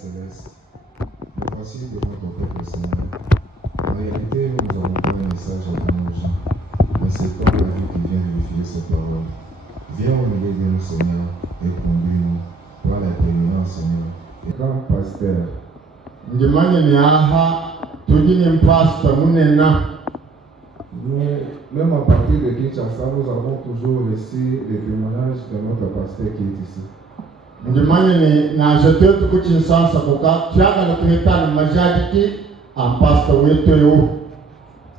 Céleste, nous voici devant ton peuple Seigneur. En réalité, nous n'avons pas un message à donner aux gens, mais c'est toi la vie qui vient vérifier ces paroles. Viens au milieu de nous, Seigneur, et conduis-nous pour la prééminence, Seigneur. Et comme pasteur, nous, même à partir de Kinshasa, nous avons toujours reçu les témoignages de notre pasteur qui est ici.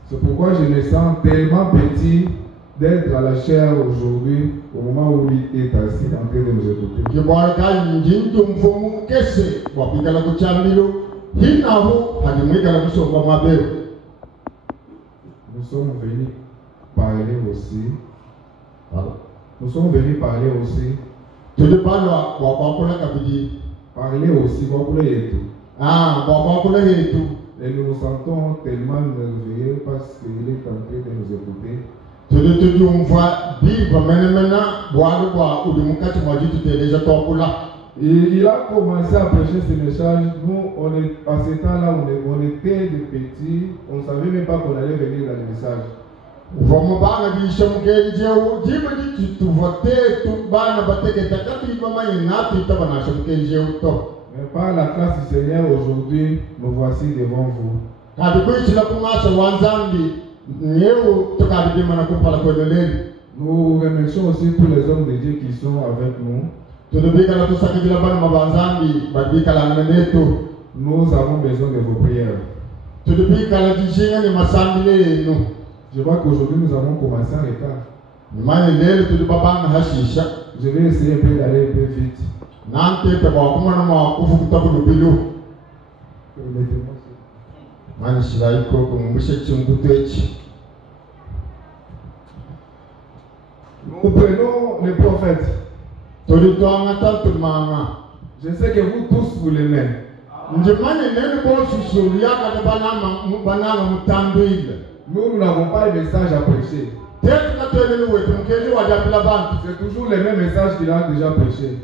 C'est pourquoi je me sens tellement petit d'être à la chair aujourd'hui, au moment où il est assis en train de nous écouter. Nous sommes venus parler aussi. Nous sommes venus parler aussi. Parler aussi, et nous nous sentons tellement merveilleux parce qu'il est en train de nous écouter. Il a commencé à prêcher ce message. Nous, à ce temps-là, on était des petits, on ne savait même pas qu'on allait venir dans le message. Mais par la grâce du Seigneur, aujourd'hui, nous voici devant vous. Nous remercions aussi tous les hommes de Dieu qui sont avec nous. Nous avons besoin de vos prières. Je vois qu'aujourd'hui nous avons commencé en retard. Je vais essayer un peu d'aller un peu vite. Nous prenons les prophètes. Je sais que vous tous vous l'aimez. Nous n'avons pas de message à prêcher. C'est toujours les mêmes messages qu'il a déjà prêché.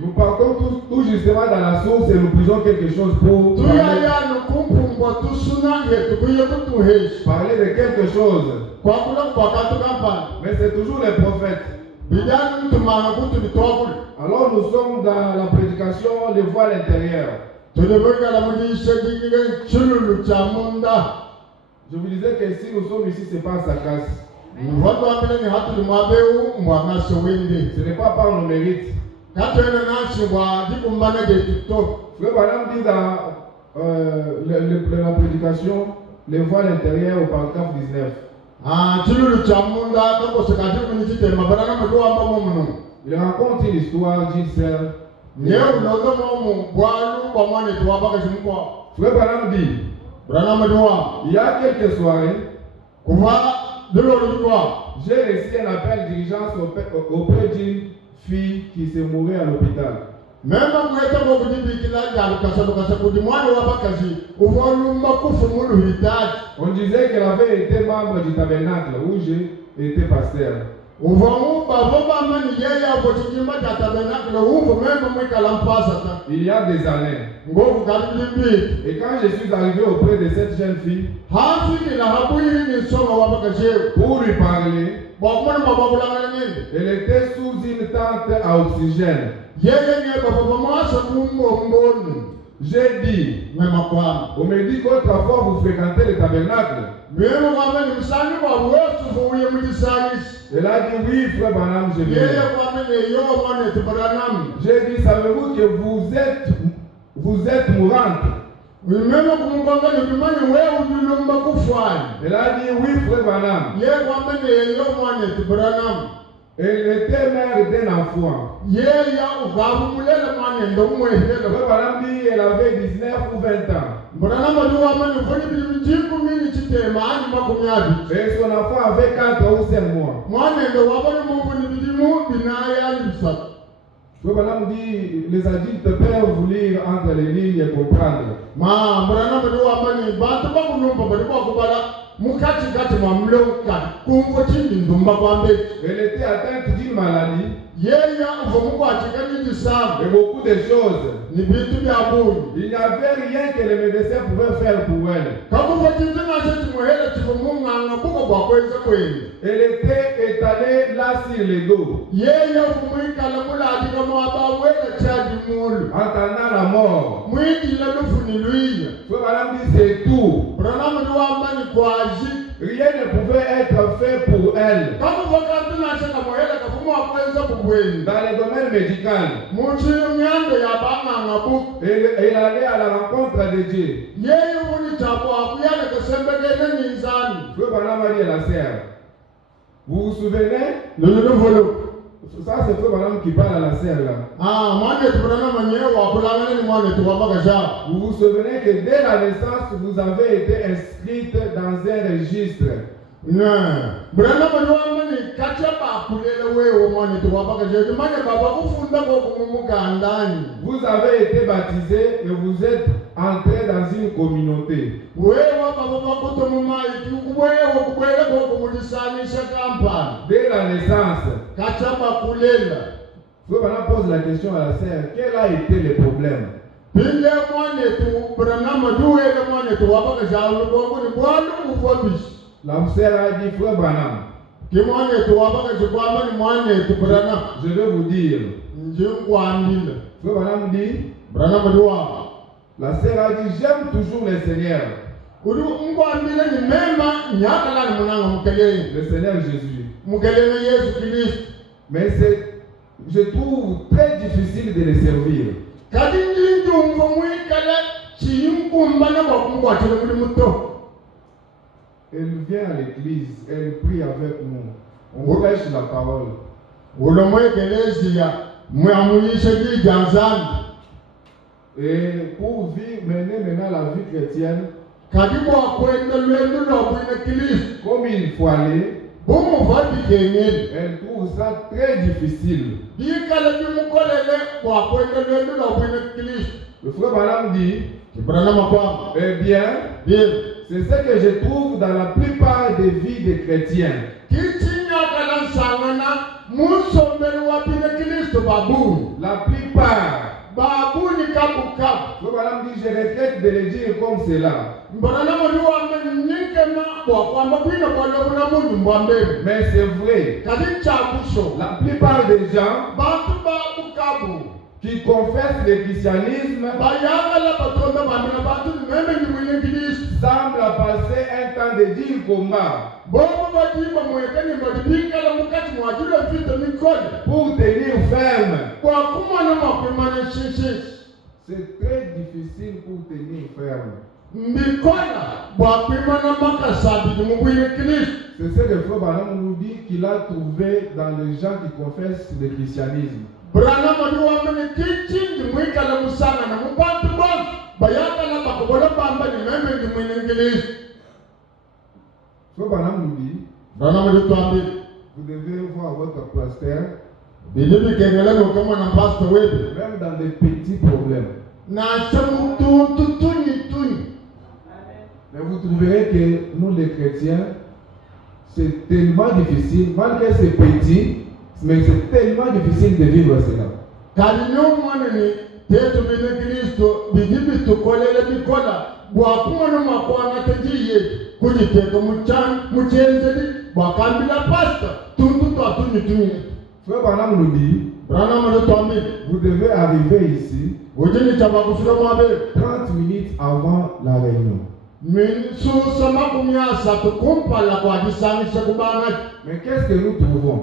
Nous partons tout justement dans la source et nous prisons quelque chose pour parler de quelque chose. Mais c'est toujours les prophètes. Alors nous sommes dans la prédication, les voiles intérieures. Je vous disais que si nous sommes ici, ce n'est pas un sarcasme. Ce n'est pas par nos mérites. Frère Branham dit dans la prédication, les voiles intérieures au paragraphe 19. Il raconte une histoire d'une sœur. Frère Branham dit, il y a quelques soirées, j'ai reçu un appel d'urgence auprès d'une fille qui s'est mourue à l'hôpital. On disait qu'elle avait été membre du tabernacle où j'ai été pasteur. Il y a des années. Et quand je suis arrivé auprès de cette jeune fille pour lui parler, elle était sous une tente à oxygène. J'ai dit, on me dit qu'autrefois vous fréquentez le tabernacle. Elle a dit oui, frère Branham, je viens. J'ai dit, savez-vous que vous êtes mourante? Elle a dit oui, frère Branham. Elle était mère d'un enfant. Frère Branham dit elle avait 19 ou 20 ans. Et son enfant avait 4 ou 5 mois. Frère Branham dit les adultes peuvent vous lire entre les lignes et comprendre. Elle était atteinte d'une maladie. Et beaucoup de choses. Il n'y avait rien que les médecins pouvaient faire pour elle. Elle était étalée là sur le dos, attendant la mort. Frère Branham dit c'est tout. Rien ne pouvait être fait pour elle. Dans le domaine médical, elle allait à la rencontre de Dieu. Frère Branham a dit à la sœur, vous vous souvenez? Ça c'est Frère Branham qui parle à la sœur là. Vous vous souvenez que dès la naissance, vous avez été inscrite dans un registre. Vous avez été baptisé et vous êtes entré dans une communauté. Dès la naissance, Frère Branham pose la question à la sœur, quel a été le problème? La sœur a dit, Frère Branham, je vais vous dire. Frère Branham dit, la sœur a dit, j'aime toujours le Seigneur. Le Seigneur Jésus. Mais je trouve très difficile de le servir. Elle vient à l'église, elle prie avec nous. On prêche la parole. Et pour mener maintenant la vie chrétienne, comme il faut aller, elle trouve ça très difficile. Le frère Branham dit, eh bien, c'est ce que je trouve dans la plupart des vies des chrétiens. La plupart. Frère Branham dit, je regrette de le dire comme cela. Mais c'est vrai. La plupart des gens qui confessent le christianisme semblent passer un temps de dire combat pour tenir ferme. C'est très difficile pour tenir ferme. C'est ce que le frère Branham nous dit qu'il a trouvé dans les gens qui confessent le christianisme. Frère Branham nous dit, vous devez voir votre pasteur, même dans des petits problèmes. Mais vous trouverez que nous les chrétiens, c'est tellement difficile, malgré c'est petit, mais c'est tellement difficile de vivre cela. Frère Branham nous dit, vous devez arriver ici 30 minutes avant la réunion. Mais qu'est-ce que nous trouvons?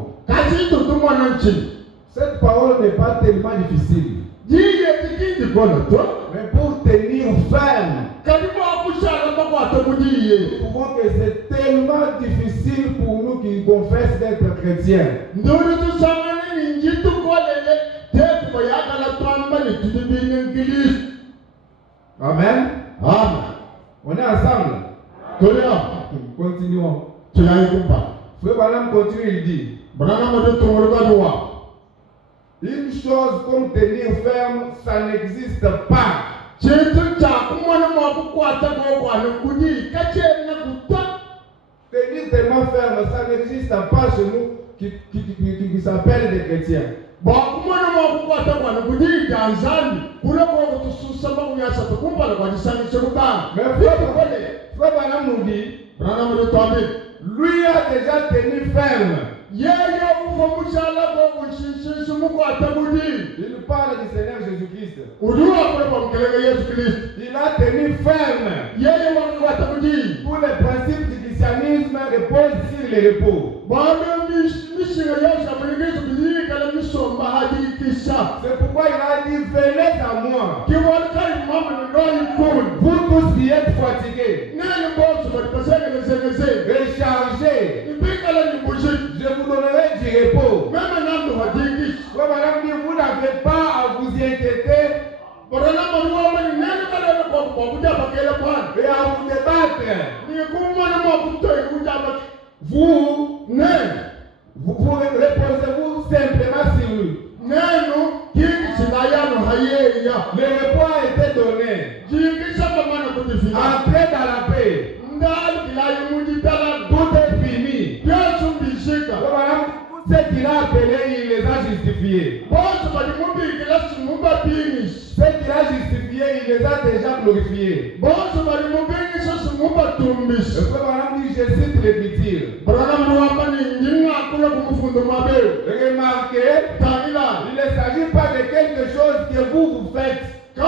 Cette parole n'est pas tellement difficile. Mais pour tenir ferme, nous trouvons que c'est tellement difficile pour nous qui confessent d'être chrétiens. Amen. On est ensemble. Continuons. Frère Branham continue, il dit, une chose comme tenir ferme, ça n'existe pas. tellement ferme, ça n'existe pas chez nous qui s'appelle des chrétiens. Mais frère Branham nous dit, lui a déjà tenu ferme. Il parle du Seigneur Jésus-Christ. Il a tenu ferme. Tous les principes du christianisme reposent sur le repos. C'est pourquoi il a dit, venez à moi. Vous tous qui êtes fatigués, rechargés, je vous donnerai du repos. Madame dit, vous n'avez pas à vous inquiéter et à vous débattre. Vous reposez-vous simplement sur lui. Le repos a été donné. Entrez dans la paix. Tout est fini. Ce qu'il a appelé, il les a justifiés. Ce qu'il a justifié, il les a déjà glorifiés. Le frère Branham dit, je cite l'Écriture. Remarquez, il ne s'agit pas de quelque chose que vous faites. Mais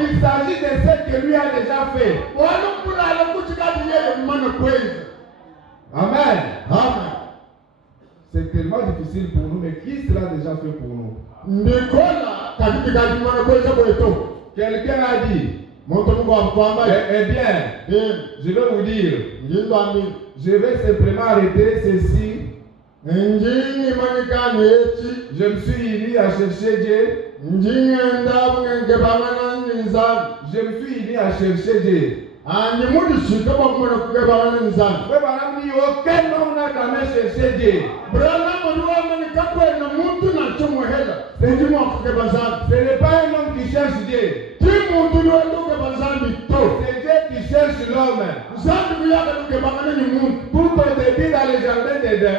il s'agit de ce que lui a déjà fait. Amen. Amen. C'est tellement difficile pour nous, mais Christ l'a déjà fait pour nous. Quelqu'un a dit, eh bien, je vais vous dire, je vais simplement arrêter ceci. Je me suis uni à chercher Dieu. Je me suis uni à chercher Dieu. Aucun homme n'a jamais cherché Dieu. Ce n'est pas un homme qui cherche Dieu. C'est Dieu qui cherche l'homme. Tout au début dans le jardin d'Éden,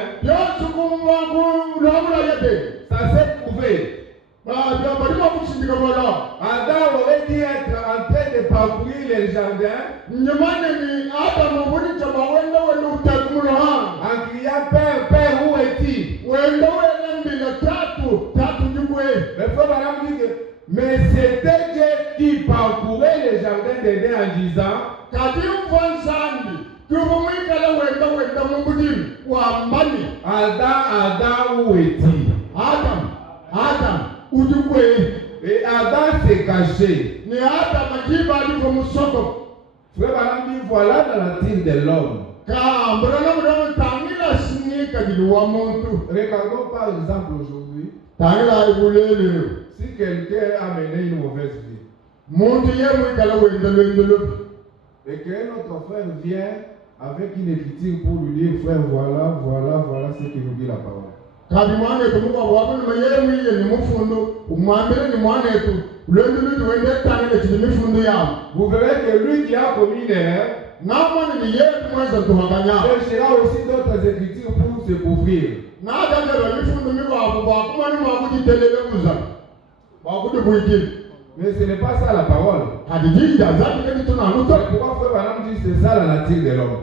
ça s'est prouvé. Adam aurait dû être en train de parcourir les jardins en criant, Père, Père, où es-tu? Mais c'était Dieu qui parcourait les jardins d'Éden en disant, Adam, où es-tu? Et Adam s'est caché. Frère Branham dit, voilà la nature de l'homme. Regardons par exemple aujourd'hui, si quelqu'un a mené une mauvaise vie, et qu'un autre frère vient avec une écriture pour lui dire, frère, voilà ce que nous dit la parole. Vous verrez que lui qui a commis une erreur cherchera aussi d'autres écritures pour se couvrir. Mais ce n'est pas ça la parole. C'est pourquoi frère Branham dit c'est ça la nature de l'homme.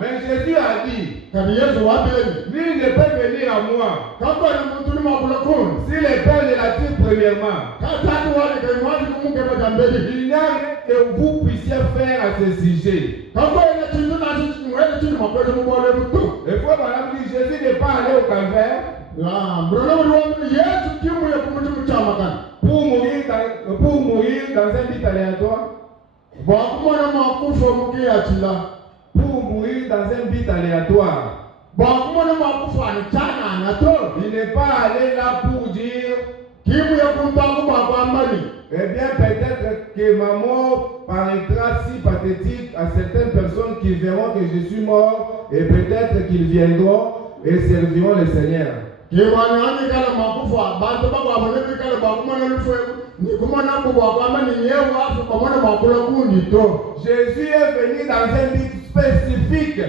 Mais Jésus a dit, lui ne peut venir à moi si le Père ne l'attire premièrement. Il n'y a rien que vous puissiez faire à ce sujet. Et frère Branham dit, Jésus n'est pas allé au calvaire pour mourir dans un but aléatoire. Pour mourir dans un but aléatoire. Il n'est pas allé là pour dire, eh bien peut-être que ma mort paraîtra si pathétique à certaines personnes qui verront que je suis mort et peut-être qu'ils viendront et serviront le Seigneur. Jésus est venu dans un but spécifique.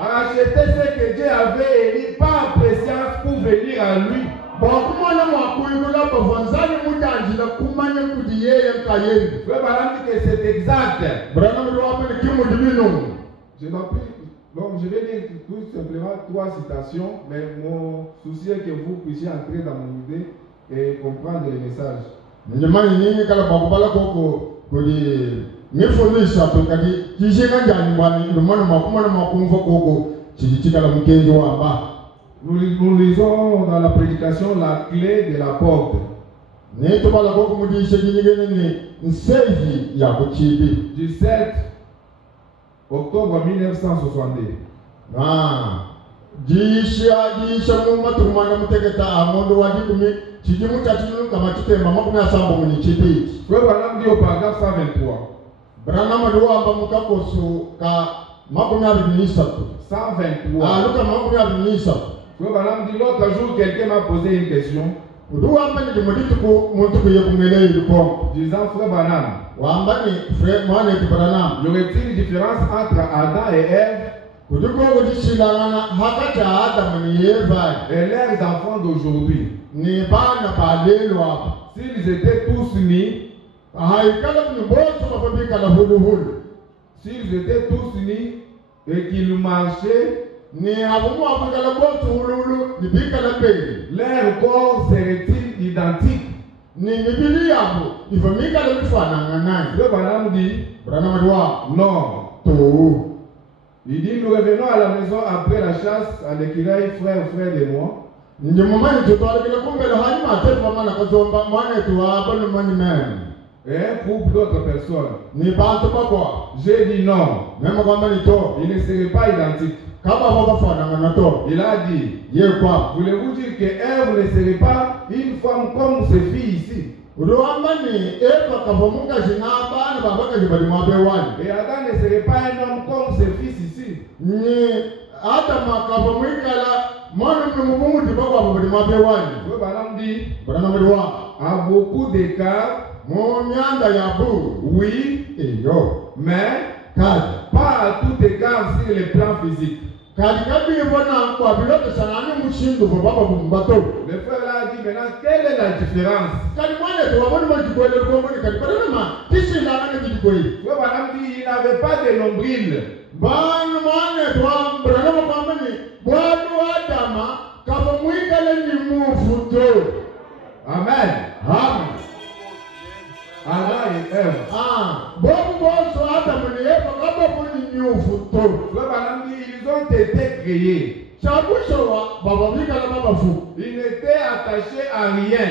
Racheter ce que Dieu avait élu par préscience pour venir à lui. Frère Branham dit que c'est exact. Donc je vais lire tout simplement 3 citations, mais mon souci est que vous puissiez entrer dans mon idée et comprendre les messages. Nous lisons dans la prédication la clé de la porte. Du 7 octobre 1962. Frère Branham dit au paragraphe 123. 123. Frère Branham dit l'autre jour, quelqu'un m'a posé une question. Disant, Frère Branham, y aurait-il une différence entre Adam et Ève et leurs enfants d'aujourd'hui? S'ils étaient tous nés, et qu'ils marchaient, leur corps serait-il identique? Le Branham dit non. Il dit nous revenons à la maison après la chasse à l'écuraille, frère de moi. Et un couple d'autres personnes. J'ai dit non. Il ne serait pas identique. Il a dit, voulez-vous dire que Ève ne serait pas une femme comme ses filles ici? Et Adam ne serait pas un homme comme ses fils ici? Le Branham dit, à beaucoup d'écarts, oui, mais pas à tout égard sur les plans physiques. Le frère là dit maintenant, quelle est la différence? Le Branham dit, il n'avait pas de nombril. Amen. Adam et Ève. Le Branham dit, ils ont été créés. Ils n'étaient attachés à rien.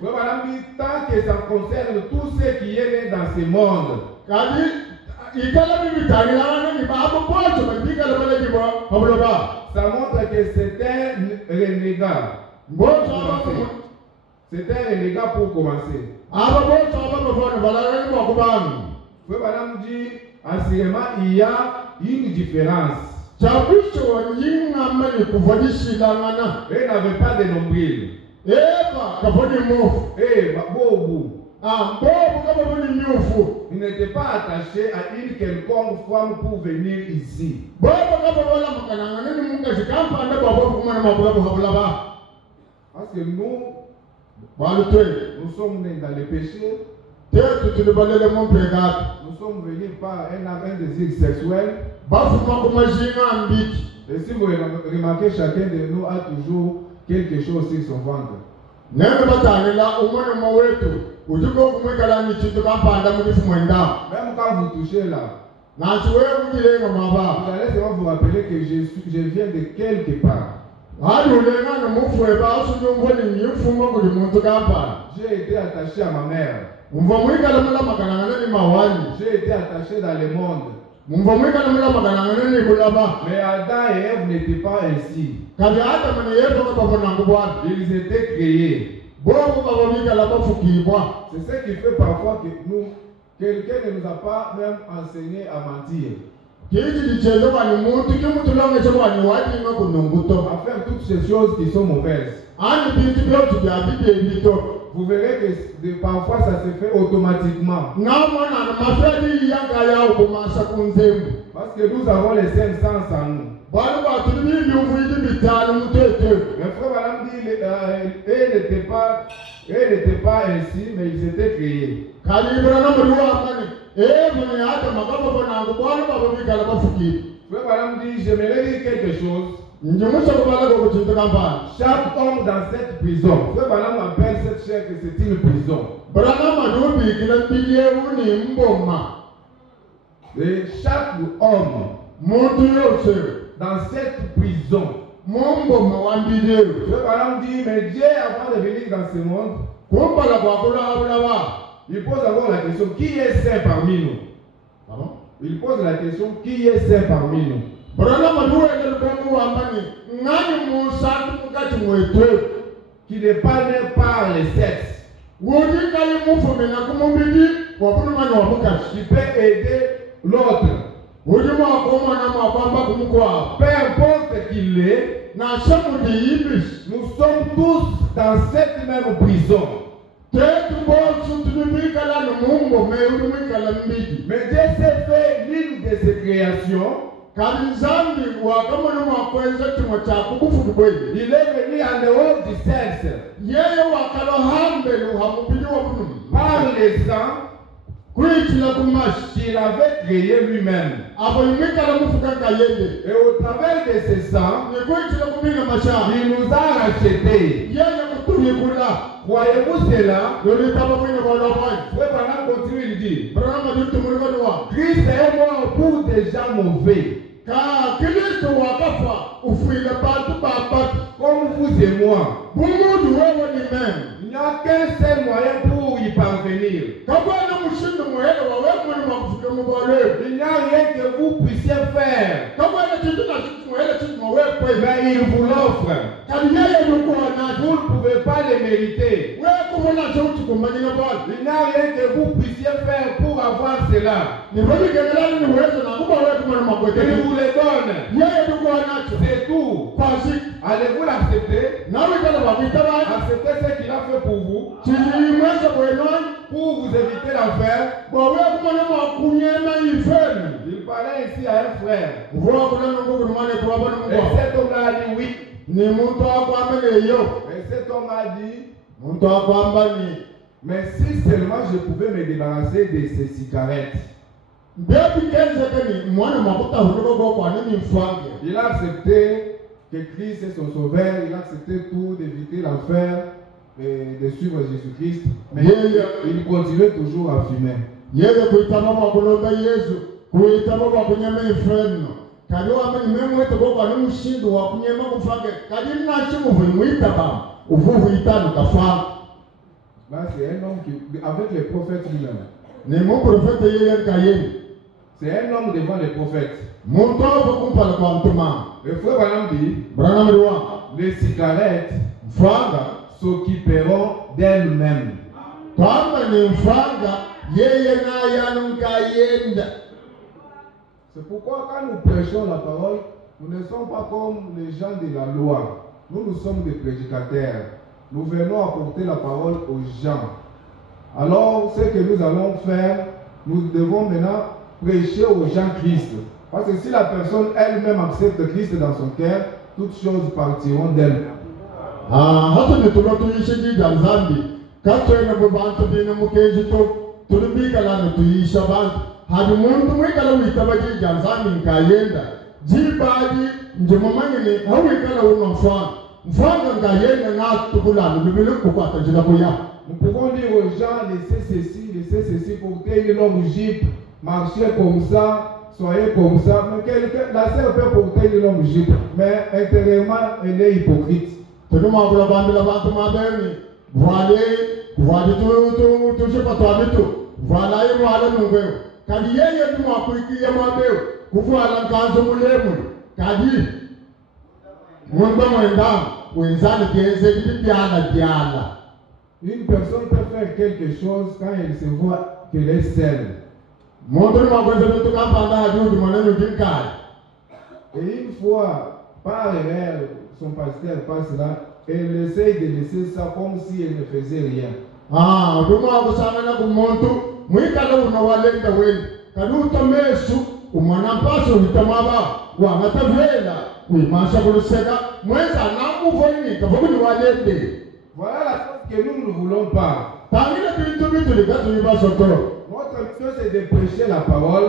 Le Branham dit, tant que ça concerne tout ce qui est né dans ce monde. Ça montre que c'est un renégat. C'est un renégat pour commencer. Frère Branham dit, assurément, il y a une différence. Et il n'avait pas de nombril. Il n'était pas attaché à une quelconque femme pour venir ici. Parce que nous sommes nés dans le péché. Nous sommes venus par un désir sexuel. Et si vous remarquez, chacun de nous a toujours quelque chose sur son ventre. Même quand vous touchez là, vous allez seulement vous rappeler que je viens de quelque part. J'ai été attaché à ma mère. J'ai été attaché dans le monde. Mais Adam et Ève n'étaient pas ainsi. Ils étaient créés. C'est ce qui fait parfois que quelqu'un ne nous a pas même enseigné à mentir. faire toutes ces choses qui sont mauvaises. Vous verrez que parfois ça se fait automatiquement. Parce que nous avons les cinq sens en nous. Mais frère Madame dit, eux n'étaient pas ainsi, mais ils étaient créés. Frère Madame dit, j'aimerais dire quelque chose. Chaque homme dans cette prison, frère Madame appelle cette chair que c'est une prison. Et chaque homme dans cette prison, frère Madame dit, mais Dieu avant de venir dans ce monde, il pose d'abord la question, qui est saint parmi nous? Il pose la question, qui est saint parmi nous? Qui n'est pas né par les sexes. Qui peut aider l'autre. Peu importe qu'il est, nous sommes tous dans cette même prison. Mais Dieu s'est fait l'une de ses créations. Il est venu en dehors du sexe. Par les sangs qu'il avait créé lui-même. Et au travers de ces sangs, il nous a rachetés. Croyez-vous cela? Frère Branham continue, il dit, Christ est mort pour des gens mauvais. Comme vous et moi. Il n'y a qu'un seul moyen pour y parvenir. Il n'y a rien que vous puissiez faire. Mais il vous l'offre. Vous ne pouvez pas le mériter. Il n'y a rien que vous puissiez faire pour avoir cela. Il vous le donne. C'est tout. Allez-vous l'accepter? Acceptez ce qu'il a fait pour vous. Pour vous éviter l'enfer. Il parlait ici à un frère. Et cet homme a dit oui. Et cet homme a dit, mais si seulement je pouvais me débarrasser de ces cigarettes. Il a accepté que Christ est son sauveur, il a accepté tout d'éviter l'enfer et de suivre Jésus-Christ, mais il continue toujours à fumer. Là, c'est un homme qui, avec les prophètes lui-même. C'est un homme devant les prophètes. Le frère Branham dit, les cigarettes s'occuperont d'elles-mêmes. C'est pourquoi quand nous prêchons la parole, nous ne sommes pas comme les gens de la loi. Nous sommes des prédicateurs. Nous venons apporter la parole aux gens. Alors, ce que nous allons faire, nous devons maintenant prêcher aux gens Christ. Parce que si la personne elle-même accepte Christ dans son cœur, toutes choses partiront d'elle. Nous pouvons dire aux gens, laissez ceci, portez une longue jupe, marchez comme ça, soyez comme ça. Mais la sœur peut porter une longue jupe, mais intérieurement, elle est hypocrite. Une personne peut faire quelque chose quand elle se voit qu'elle est seule. Et une fois, par erreur, son pasteur passe là, et elle essaye de laisser ça comme si elle ne faisait rien. Voilà la chose que nous ne voulons pas. Notre mission, c'est de prêcher la parole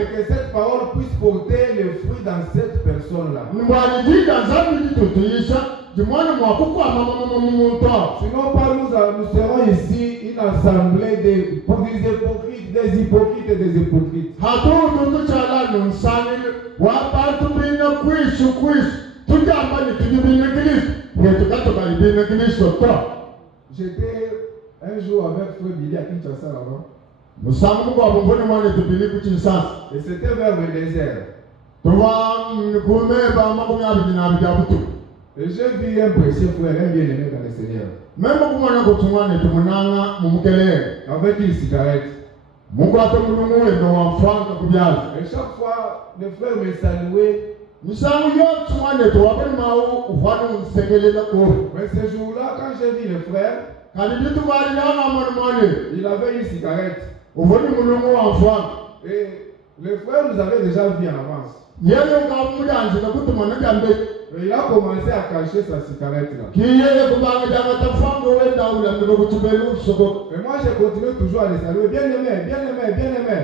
et que cette parole puisse porter le fruit dans cette personne-là. Sinon, pas nous serons ici une assemblée des hypocrites et des hypocrites. J'étais un jour avec Frère Billy à Kinshasa là-bas. Et c'était vers le désert. Et j'ai vu un précieux frère, un bien-aimé dans le Seigneur. Avec une cigarette. Et chaque fois, le frère me saluait. Mais ce jour-là, quand j'ai vu le frère, il avait une cigarette. Et le frère nous avait déjà vu en avance. Et il a commencé à cacher sa cigarette là. Et moi j'ai continué toujours à les saluer. Bien aimé, bien aimé, bien aimé.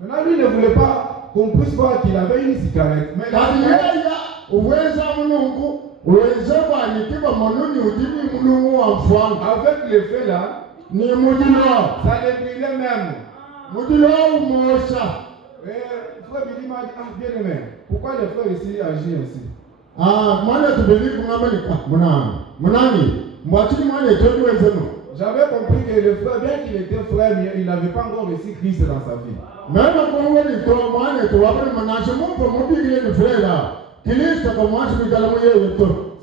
Maintenant lui ne voulait pas qu'on puisse voir qu'il avait une cigarette. Mais avec le fait là, ça les brûlait même. Et frère Billy m'a dit, bien aimé, pourquoi le frère ici agit ainsi? J'avais compris que le frère, bien qu'il était frère, mais il n'avait pas encore reçu Christ dans sa vie.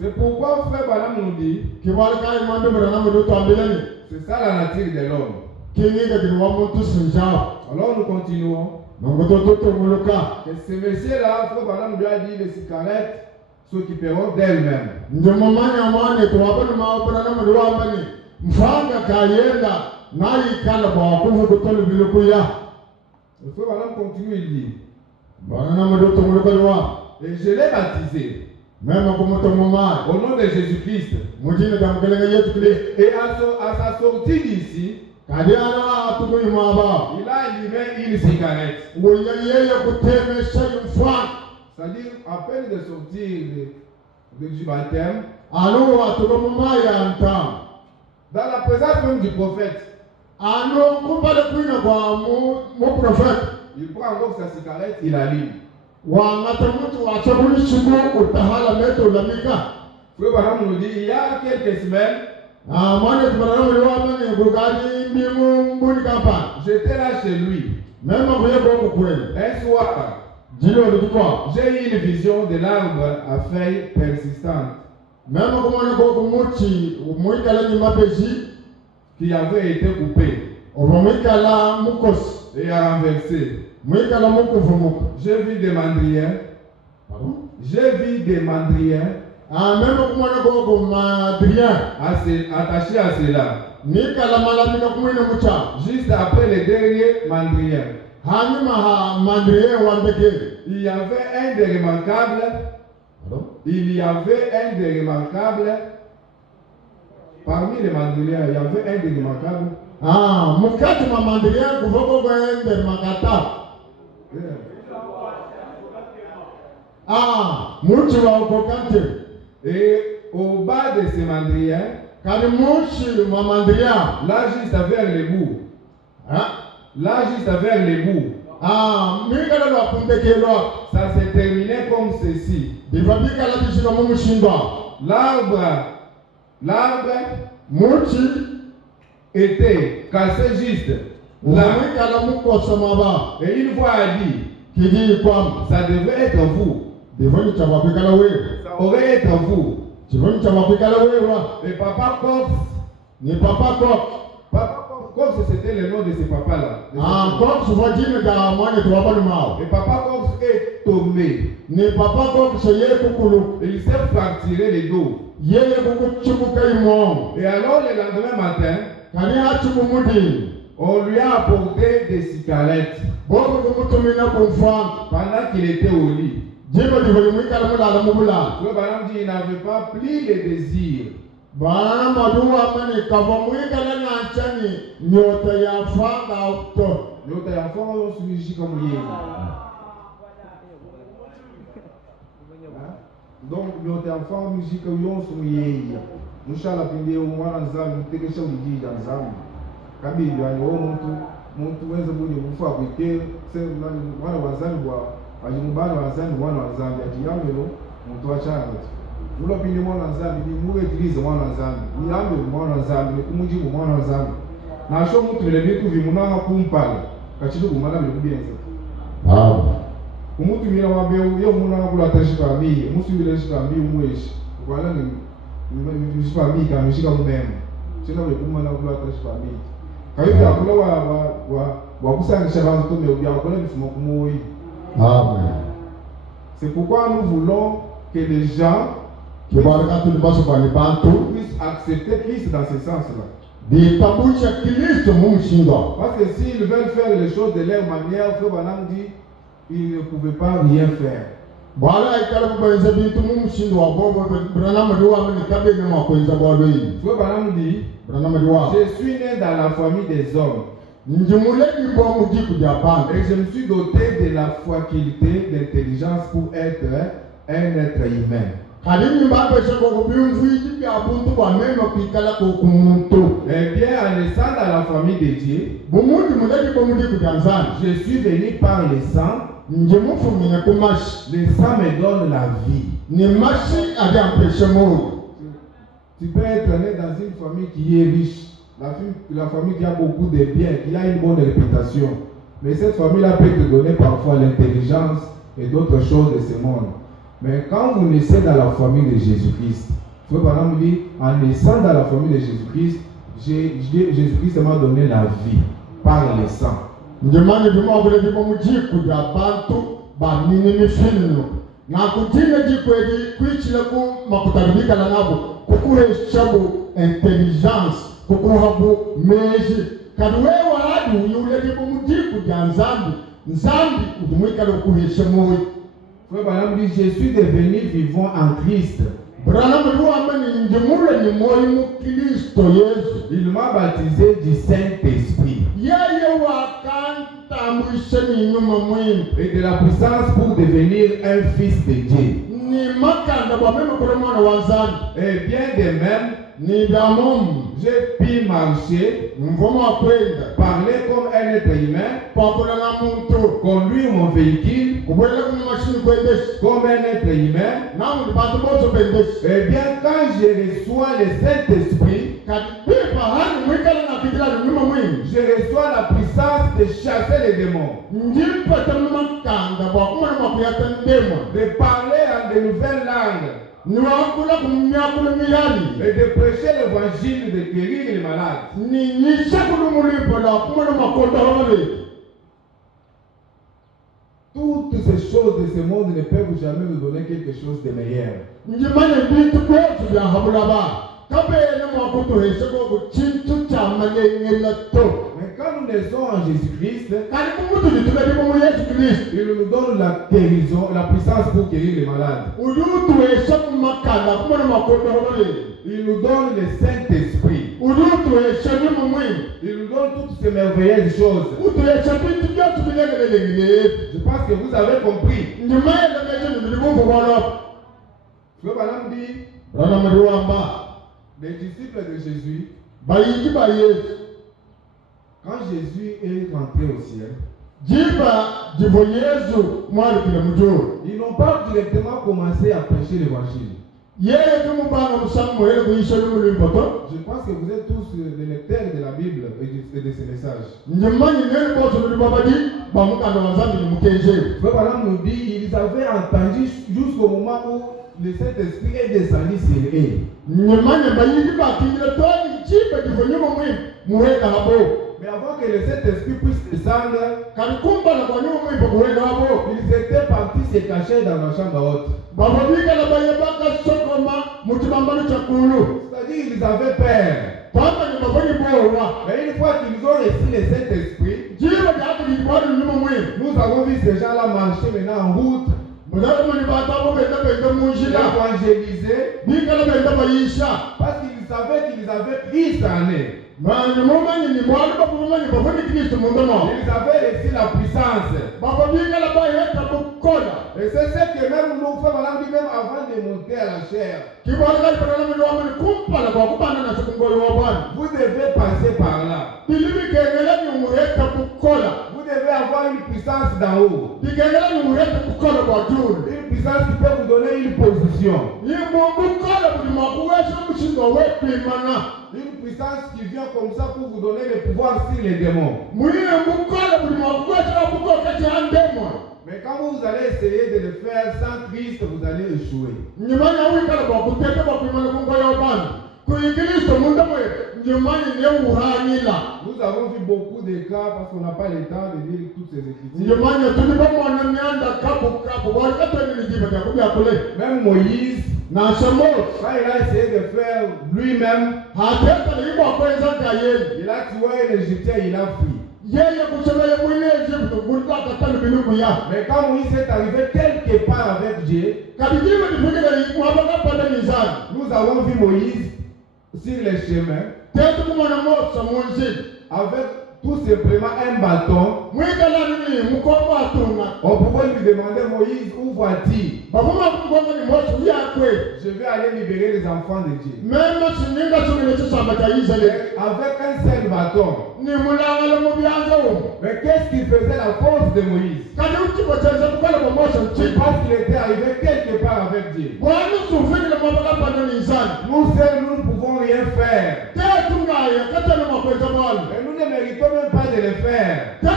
C'est pourquoi frère Balaam nous dit, c'est ça la nature de l'homme. Alors nous continuons. Et ce monsieur-là, frère Balaam lui a dit, les cigarettes s'occuperont d'elles-mêmes. Le frère Balaam continue, il dit, et je l'ai baptisé au nom de Jésus-Christ. Et à sa sortie d'ici, il a allumé une cigarette. C'est-à-dire, à peine de sortir du baptême, dans la présence même du prophète, il prend encore sa cigarette, il allume. Frère Balaam nous dit, il y a quelques semaines, j'étais là chez lui. Un soir, j'ai eu une vision de l'arbre à feuilles persistantes qui avait été coupé et renversé. J'ai vu des mandriens. Attachés à cela. Juste après les derniers mandriens. Il y avait un des remarquables. Parmi les mandriens, il y avait un des remarquables. Et au bas de ces mandriens, là juste vers les bouts. Ça s'est terminé comme ceci. L'arbre était cassé juste là. Et une voix a dit, ça devait être vous. Ça aurait été vous. Chivoni cha mapikala wewa. Et Papa Cox. Ni Papa Cox. Papa Cox, c'était le nom de ce papa-là. Cox vajine da mwane tuwapa ni mao. Et Papa Cox est tombé. Ni Papa Cox yeye kukulu. Il s'est fracturé le dos. Yeye kukuchubuka imo. Et alors le lendemain matin, Kani hachubumudi. on lui a apporté des cigarettes Boku kumutumina kumfam. pendant qu'il était au lit. Jibo divolimwika mula mubula. Le bonhomme dit qu'il n'avait pas pris le désir. Bana maduwa mani kavamwika na nanchani nyota ya fanga auto. Nyota ya fanga yo sumishi comme yeye. Donc nyota ya fanga mishika yo sumiyeye. Mushala pinde umwana nzambi mutekesha ujiji ya nzambi. Kabili yani muntu weza buni mufa kwite se mwana wazambi bwa ajimubana wazambi mwana wazambi atiyamelo muntu achana. Mulo pinde mwana nzambi ni muwe utilize mwana nzambi. Ni ambe mwana nzambi ni kumujibu mwana nzambi. Na sho muntu bile bitu vimuna kumpala. Kachidu kumala bile kubienza. Umutu mira wabe yo muna kula tashika mi, musu bile shika mi umweshi. Kwala ni mishika mi kama mishika umema. Sina bile kumala kula tashika mi. Kayo ya kula wa kusangisha bantu to me obya kula bifumo kumoi. Amen. C'est pourquoi nous voulons que les gens puissent accepter Christ dans ce sens-là. Parce que s'ils veulent faire les choses de leur manière, Frère Branham dit, ils ne pouvaient pas rien faire. Frère Branham dit, je suis né dans la famille des hommes. Et je me suis doté de la faculté d'intelligence pour être un être humain. Eh bien, en naissant dans la famille de Dieu, je suis venu par le sang. Le sang me donne la vie. Tu peux être né dans une famille qui est riche, la famille qui a beaucoup de biens, qui a une bonne réputation. Mais cette famille-là peut te donner parfois l'intelligence et d'autres choses de ce monde. Mais quand vous naissez dans la famille de Jésus-Christ, Frère Branham dit, en naissant dans la famille de Jésus-Christ, Jésus-Christ m'a donné la vie par le sang. Frère Branham dit, je suis devenu vivant en Christ. Il m'a baptisé du Saint-Esprit et de la puissance pour devenir un fils de Dieu. Et bien de même, j'ai pu marcher, parler comme un être humain, conduire mon véhicule comme un être humain. Et bien quand je reçois le Saint-Esprit, je reçois la puissance de chasser les démons, de parler en de nouvelles langues et de prêcher l'évangile, de guérir les malades. Toutes ces choses de ce monde ne peuvent jamais nous donner quelque chose de meilleur. Mais quand nous naissons en Jésus-Christ, il nous donne la guérison, la puissance pour guérir les malades. Il nous donne le Saint-Esprit. Il nous donne toutes ces merveilleuses choses. Je pense que vous avez compris. Frère Branham dit, les disciples de Jésus, quand Jésus est rentré au ciel, ils n'ont pas directement commencé à prêcher l'évangile. Je pense que vous êtes tous les lecteurs de la Bible et de ces messages. Frère Branham nous dit, ils avaient entendu jusqu'au moment où le Saint-Esprit est descendu sur eux. Mais avant que le Saint-Esprit puisse descendre, ils étaient partis se cacher dans la chambre haute. C'est-à-dire qu'ils avaient peur. Mais une fois qu'ils ont reçu le Saint-Esprit, nous avons vu ces gens-là marcher maintenant en route. Évangéliser. Parce qu'ils savaient qu'ils avaient pris sa année. Ils avaient reçu la puissance. Et c'est ce que même nous faisons même avant de monter à la chair. Vous devez passer par là. Vous devez avoir une puissance d'en haut. Une puissance qui peut vous donner une position. Une puissance qui vient comme ça pour vous donner le pouvoir sur les démons. Mais quand vous allez essayer de le faire sans Christ, vous allez échouer. Nous avons vu beaucoup de cas parce qu'on n'a pas le temps de lire toutes ces écritures. Même Moïse, quand il a essayé de faire lui-même, il a tué un Égyptien, il a fui. Mais quand Moïse est arrivé quelque part avec Dieu, nous avons vu Moïse sur les chemins avec tout simplement un bâton. On pouvait lui demander, Moïse, où vas-tu? Je vais aller libérer les enfants de Dieu. Avec un seul bâton. Mais qu'est-ce qu'il faisait la force de Moïse? Parce qu'il était arrivé quelque part avec Dieu. Nous seuls, nous ne pouvons rien faire. Et nous ne méritons même pas de le faire. Le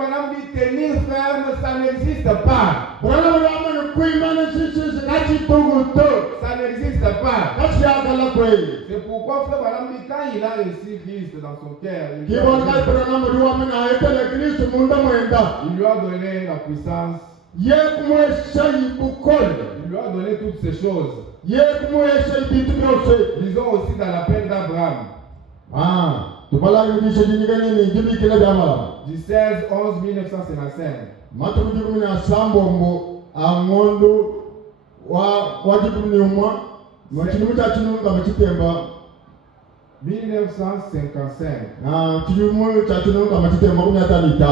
madame dit tenir ferme, ça n'existe pas. Ça n'existe pas. C'est pourquoi frère madame dit quand il a reçu Christ dans son cœur, il lui a donné la puissance. Il lui a donné toutes ces choses. Disons aussi dans la peine d'Abraham. Du 16 11 1955.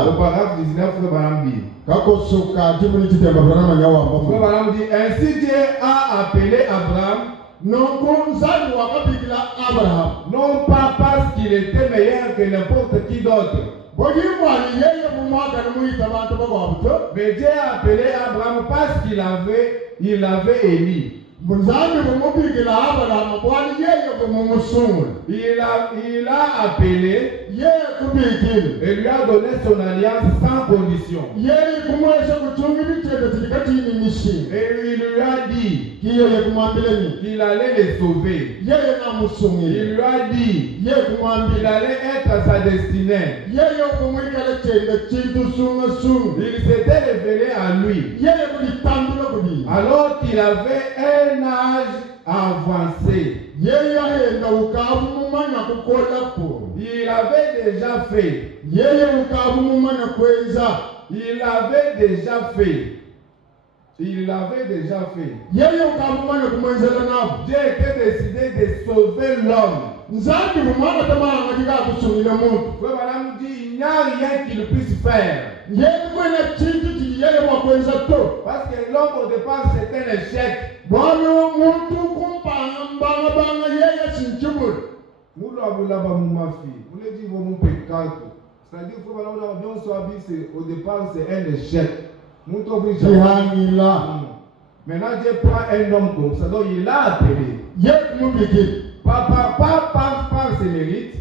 Au paragraphe 19, Abraham dit, ainsi Dieu a appelé Abraham, non pas parce qu'il était meilleur que n'importe qui d'autre. Mais Dieu a appelé Abraham parce qu'il avait Élie. Il a appelé et lui a donné son alliance sans condition. Et il lui a dit qu'il allait les sauver. Il lui a dit qu'il allait être à sa destinée. Il s'était révélé à lui alors qu'il avait un âge avancé. Il avait déjà fait. Dieu était décidé de sauver l'homme. Madame dit, il n'y a rien qu'il puisse faire. Parce que l'homme au départ c'était un échec. C'est-à-dire au départ c'est un échec. Maintenant Dieu prend un homme comme ça, donc il l'a appelé. Pas par ses mérites.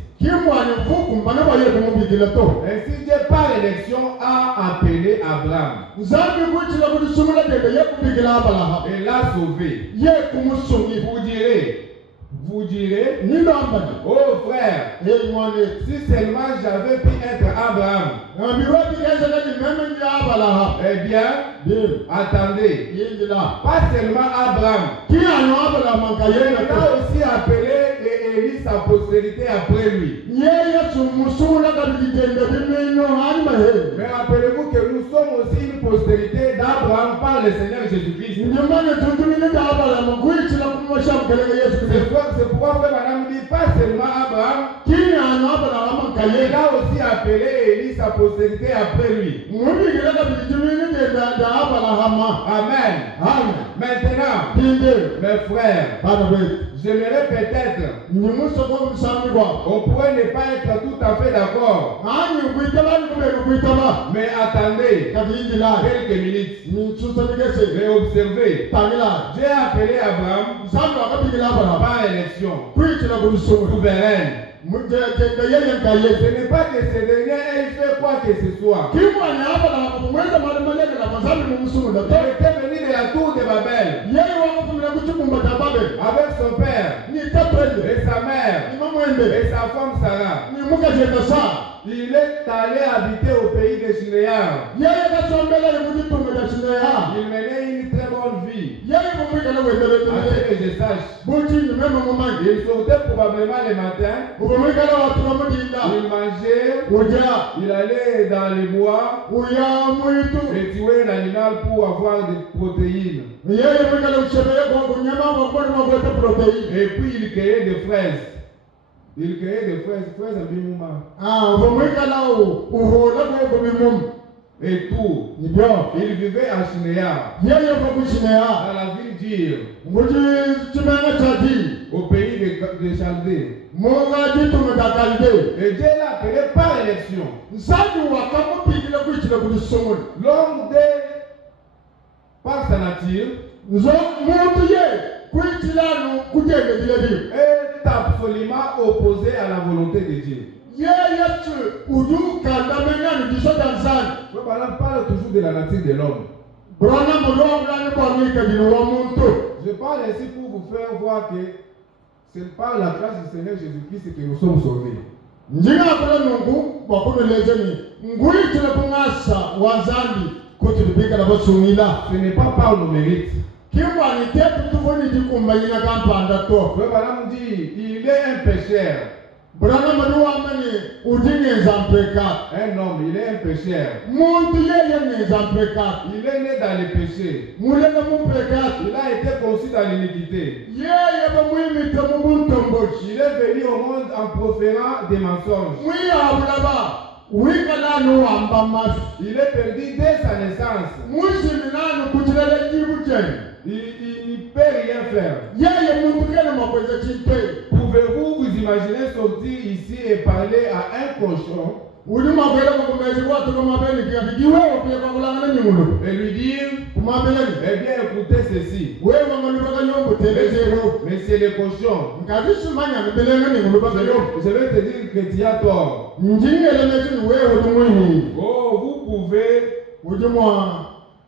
Ainsi Dieu par élection a appelé Abraham. Nzambi kuchila kudusumula dede ye kubigila Abraham. Et l'a sauvé. Ye kumusungi. Vous direz, Nino ambani. oh frère, Ye mwani. si seulement j'avais pu être Abraham, Ngambiwati kesa kati meme ni Abraham. eh bien, attendez, Yindila. pas seulement Abraham, Qui a no Abraham il kayena a aussi appelé et élu sa postérité après lui. Ye sumusula kabigitenda bimeno hani mahe. Mais rappelez-vous que nous sommes aussi une postérité d'Abraham par le Seigneur Jésus-Christ. Nyamane tuntumine da Abraham kuichila kumosha mkelenge Yesu Kristo. C'est pourquoi frère madame dit pas seulement Abraham, Qui a no Abraham il kayena. a aussi appelé et élu sa postérité après lui. Mubigila kabigitumine da Abraham. Amen. Amen. Maintenant, Dinde. mes frères, Bana be. j'aimerais peut-être, Nyimuso ko msamigwa. on pourrait ne pas être tout à fait d'accord, Ani kuitaba kuitaba. mais attendez Kabigila. quelques minutes Ni tsusamigese. et observez. Tangila. Dieu a appelé Abraham Nzambi akabigila Abraham. par élection Kuichila kulusumula. souveraine. Ce n'est pas que ce dernier ait fait quoi que ce soit. Il était venu de la tour de Babel avec son père et sa mère et sa femme Sarah. Il est allé habiter au pays de Shinéar. Il menait une très bonne vie. À ce que je sache. Il sortait probablement le matin. Il mangeait. Il allait dans les bois et tuer un animal pour avoir des protéines. Et puis il cueillait des fraises. Il cueillait des fraises en bimouma. Et tout. Il vivait à Shinéar. Dans la ville d'Ir. Au pays de Chaldée. Et Dieu l'a appelé par élection. L'homme par sa nature est absolument opposé à la volonté de Dieu. On parle toujours de la nature de l'homme. Je parle ainsi pour vous faire voir que c'est par la grâce du Seigneur Jésus-Christ que nous sommes sauvés. Ce n'est pas par nos mérites. Madame dit, il est un pécheur. Un homme, il est un pécheur. Il est né dans le péché. Il a été conçu dans l'iniquité. Il est venu au monde en proférant des mensonges. Il est perdu dès sa naissance. Il ne peut rien faire. Pouvez-vous vous imaginer sortir ici et parler à un cochon et lui dire, eh bien écoutez ceci. Mais c'est le cochon. Je vais te dire que tu as tort. Oh, vous pouvez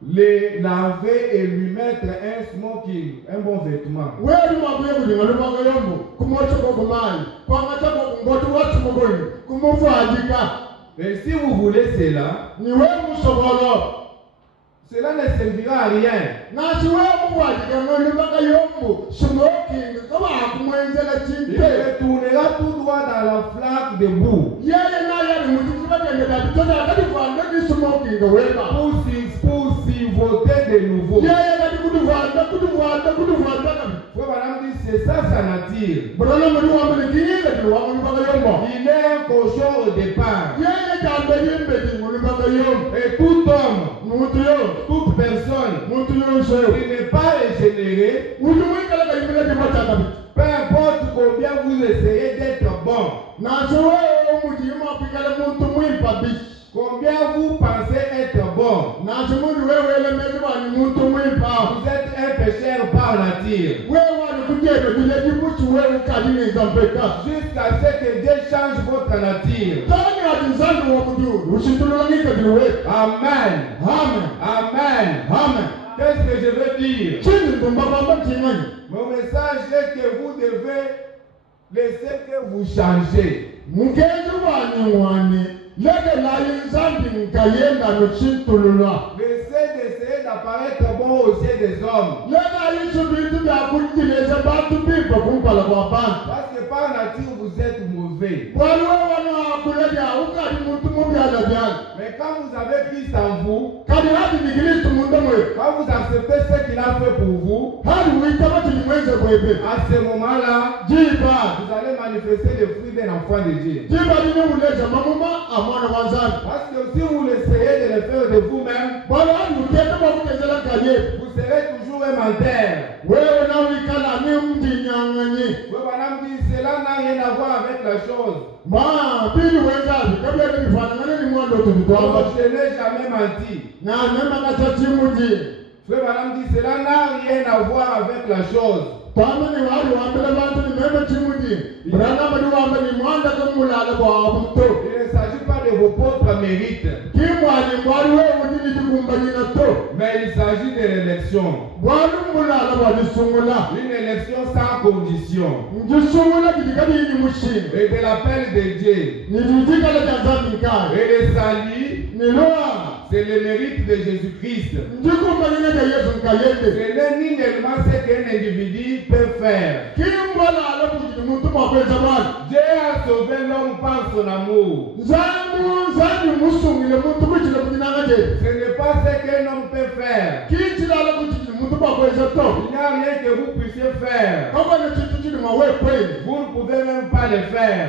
les laver et lui mettre un smoking, un bon vêtement. Et si vous voulez cela, cela ne servira à rien. Il retournera tout droit dans la flaque de boue. Pour s'y voter de nouveau. Madame dit, c'est ça sa nature. Il est un cochon au départ. Et tout homme, toute personne qui n'est pas régénéré, peu importe combien vous essayez d'être bon, combien vous pensez être bon, vous êtes un pécheur par nature. Jusqu'à ce que Dieu change votre nature. Amen. Amen. Qu'est-ce que je veux dire? Mon message est que vous devez laisser que vous changez. Laissez d'essayer d'apparaître bon aux yeux des hommes. Parce que par nature vous êtes mauvais. Mais quand vous avez Christ en vous, quand vous acceptez ce qu'il a fait pour vous, à ce moment-là, vous allez manifester le fruit d'un enfant de Dieu. Parce que si vous essayez de le faire de vous-même, vous serez toujours un menteur. Cela n'a rien à voir avec la chose. Je n'ai jamais menti. Frère Madame dit, cela n'a rien à voir avec la chose. Il ne s'agit pas de vos propres mérites, mais il s'agit de l'élection. Une élection sans condition. Et de l'appel de Dieu. Et le salut, c'est le mérite de Jésus-Christ. Ce n'est ni nullement ce qu'un individu peut faire. Dieu a sauvé l'homme par son amour. Ce n'est pas ce qu'un homme peut faire. Il n'y a rien que vous puissiez faire. Vous ne pouvez même pas le faire.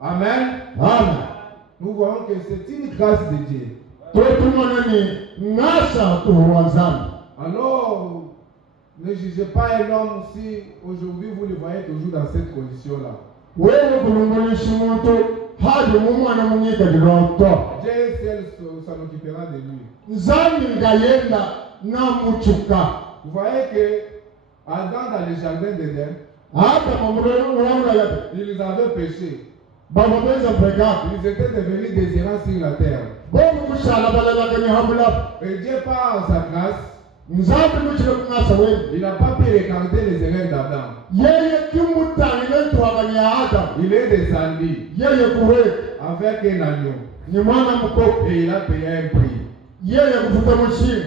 Amen. Amen. Nous voyons que c'est une grâce de Dieu. Alors, ne jugez pas un homme si aujourd'hui vous le voyez toujours dans cette condition-là. Dieu seul s'en occupera de lui. Vous voyez que Adam dans le jardin d'Éden, ils avaient péché. Ils étaient devenus désirants sur la terre. Et Dieu, par sa grâce, il n'a pas pu regarder les erreurs d'Adam. Il est descendu avec un agneau. Et il a payé un prix.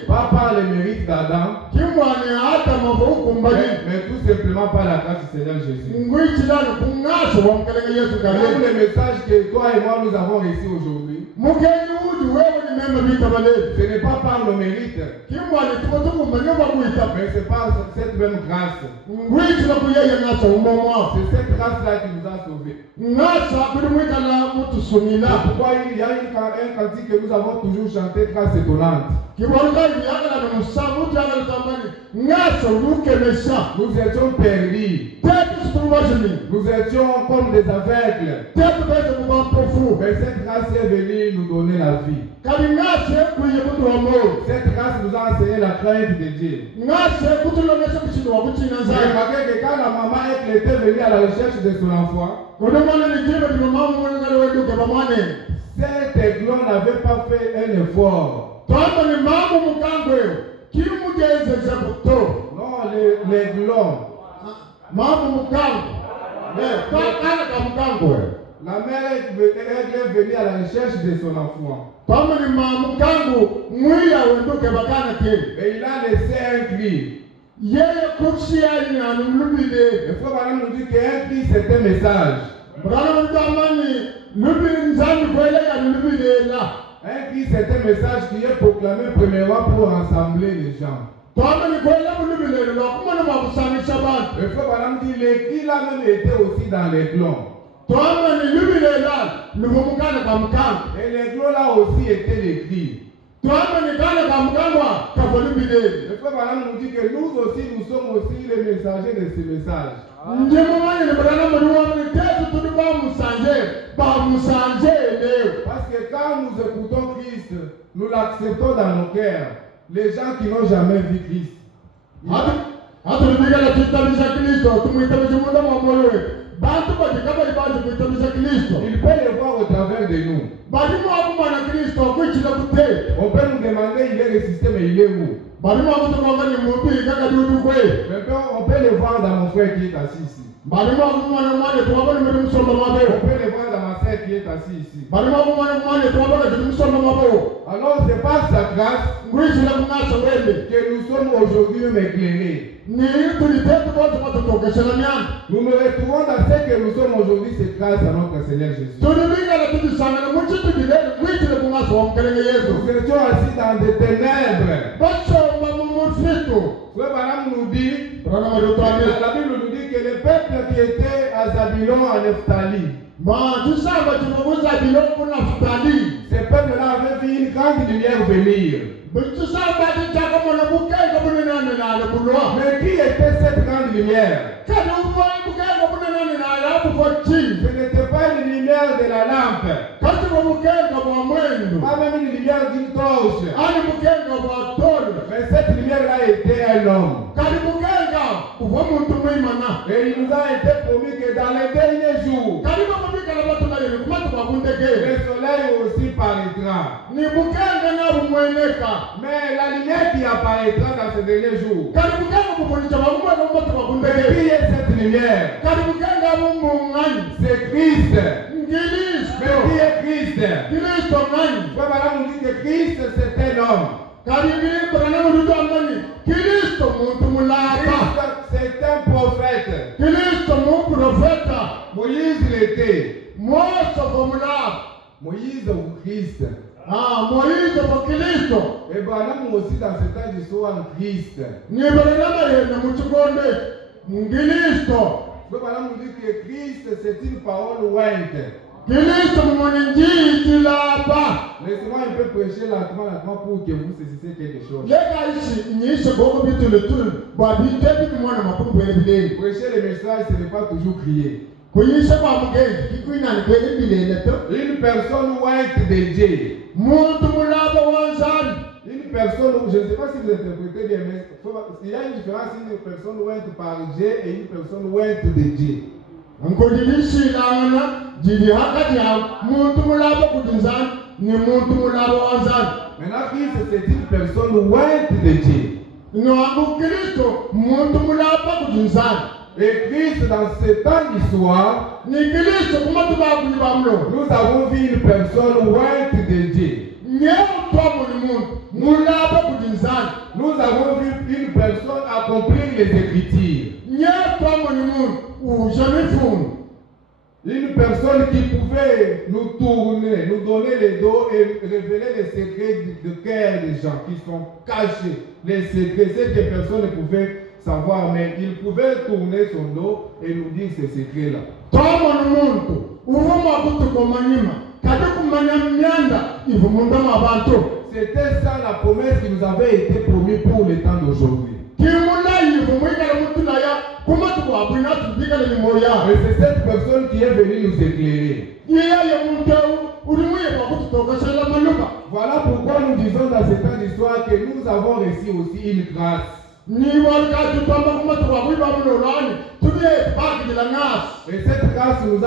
Pas par le mérite d'Adam, mais tout simplement par la grâce du Seigneur Jésus. Même le message que toi et moi nous avons reçu aujourd'hui, ce n'est pas par le mérite, mais c'est par cette même grâce. C'est cette grâce-là qui nous a sauvés. Pourquoi il y a un cantique que nous avons toujours chanté, grâce étonnante. Nous étions perdus. Nous étions comme des aveugles. Mais cette grâce est venue nous donner la vie. Cette grâce nous a enseigné la crainte de Dieu. Remarquez que quand la maman était venue à la recherche de son enfant, cet aiglon n'avait pas fait un effort. Non, l'aiglon. La mère est venue à la recherche de son enfant. Et il a laissé un cri. Il faut vraiment nous dire qu'un cri c'est un message. Un cri c'est un message qui est proclamé premièrement pour rassembler les gens. Il faut vraiment dire les cris là même étaient aussi dans les clans. Et les clos là aussi étaient les cris. Il faut vraiment nous dire que nous aussi nous sommes aussi les messagers de ce message. Parce que quand nous écoutons Christ, nous l'acceptons dans nos cœurs. Les gens qui n'ont jamais vu Christ, Hatulipigana tuitabisha Kristo, tumuitabisha Mungu mwamoyo. Bantu bakikaba ibanze kuitabisha Kristo. Il peut le voir au travers de nous. Balimu akuma na Kristo kuchila kute. On peut nous demander il est ressuscité mais il est où? Balimu akutoka ni mumbi kaka dudu kwe. On peut le voir dans mon frère qui est assis ici. Balimu akuma na mwane tuwabona mbele msomba mabo. On peut le voir dans ma sœur qui est assise ici. Balimu akuma na mwane tuwabona mbele msomba mabo. Alors c'est par sa grâce Kuchila kunasa wende. que nous sommes aujourd'hui même éclairés. Ni tulitetu bote matotokesha miana. Nous nous retrouvons dans ce que nous sommes aujourd'hui, c'est grâce à notre Seigneur Jésus. Tulipigana tutisangana muchitu dilele kuchila kunasa wamkelenge Yesu. Nous étions assis dans des ténèbres. Bachomba mumufitu. Frère Branham nous dit, La Bible nous dit que le peuple qui était à Zabulon en Nephtali, ce peuple-là avait vu une grande lumière venir. Mais qui était cette grande lumière? Ce n'était pas une lumière de la lampe, pas même une lumière d'une torche, mais cette lumière-là était un homme. Et il nous a été promis que dans les derniers jours, le soleil aussi paraîtra. Mais la lumière qui apparaîtra dans ces derniers jours, mais qui est cette lumière? C'est Christ. Mais qui est Christ? Frère Branham nous dit que Christ c'est un homme. Christ c'est un prophète. Moïse l'était. Moïse ou Christ. Moïse pour Kristo. Et Branham aussi dans ce temps d'histoire en Christ. Frère Branham nous dit que Christ c'est une parole ointe. Laissez-moi un peu prêcher lentement pour que vous saisissiez quelque chose. Prêcher le message, ce n'est pas toujours crier. Une personne ointe de Dieu. Une personne, je ne sais pas si vous interprétez bien, mais il y a une différence entre une personne ointe par Dieu et une personne ointe de Dieu. Maintenant, Christ, c'est une personne ointe de Dieu. Et Christ, dans ce temps d'histoire, nous avons vu une personne ointe de Dieu. Nous avons vu une personne accomplir les Écritures. Une personne qui pouvait nous tourner, nous donner les dos et révéler les secrets de cœur des gens qui sont cachés. Les secrets, c'est que personne ne pouvait savoir, mais il pouvait tourner son dos et nous dire ces secrets-là. C'était ça la promesse qui nous avait été promise pour le temps d'aujourd'hui. Et c'est cette personne qui est venue nous éclairer. Voilà pourquoi nous disons dans ce temps d'histoire que nous avons reçu aussi une grâce. Et cette grâce nous a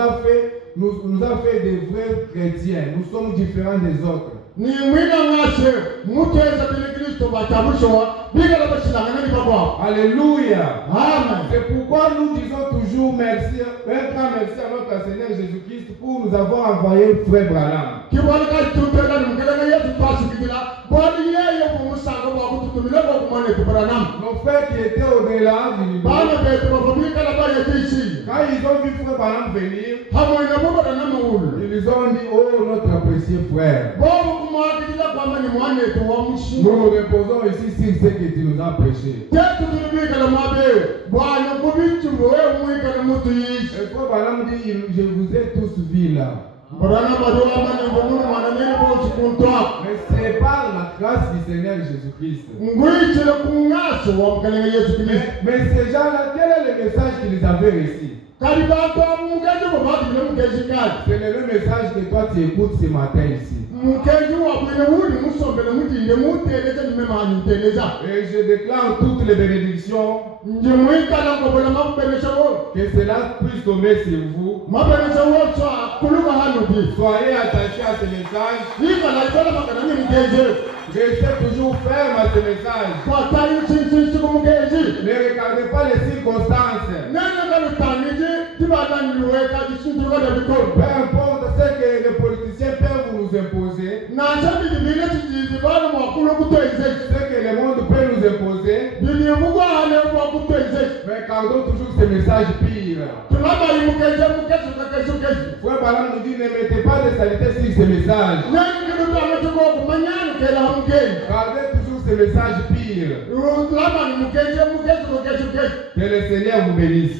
fait des vrais chrétiens. Nous sommes différents des autres. Alléluia. Amen. C'est pourquoi nous disons toujours merci, un grand merci à notre Seigneur Jésus-Christ pour nous avoir envoyé Frère Branham. Nos frères qui étaient au-delà du niveau, quand ils ont vu Frère Branham venir, ils ont dit, oh notre apprécié frère, nous nous reposons ici sur ce que tu nous as prêché. Et Frère Branham dit, je vous ai tous vus là. Mais c'est par la grâce du Seigneur Jésus-Christ. Mais ces gens-là, quel est le message qu'ils avaient reçu? C'est le même message que toi tu écoutes ce matin ici. Et je déclare toutes les bénédictions. Que cela puisse tomber sur vous. Soyez attachés à ce message. Restez toujours ferme à ce message. Ne regardez pas les circonstances. Peu importe ce que les politiciens peuvent nous imposer, ce que le monde peut nous imposer, mais gardons toujours ce message pire. Frère Balam nous dit, ne mettez pas de saleté sur ce message. Gardez toujours ce message pire. Que le Seigneur vous bénisse.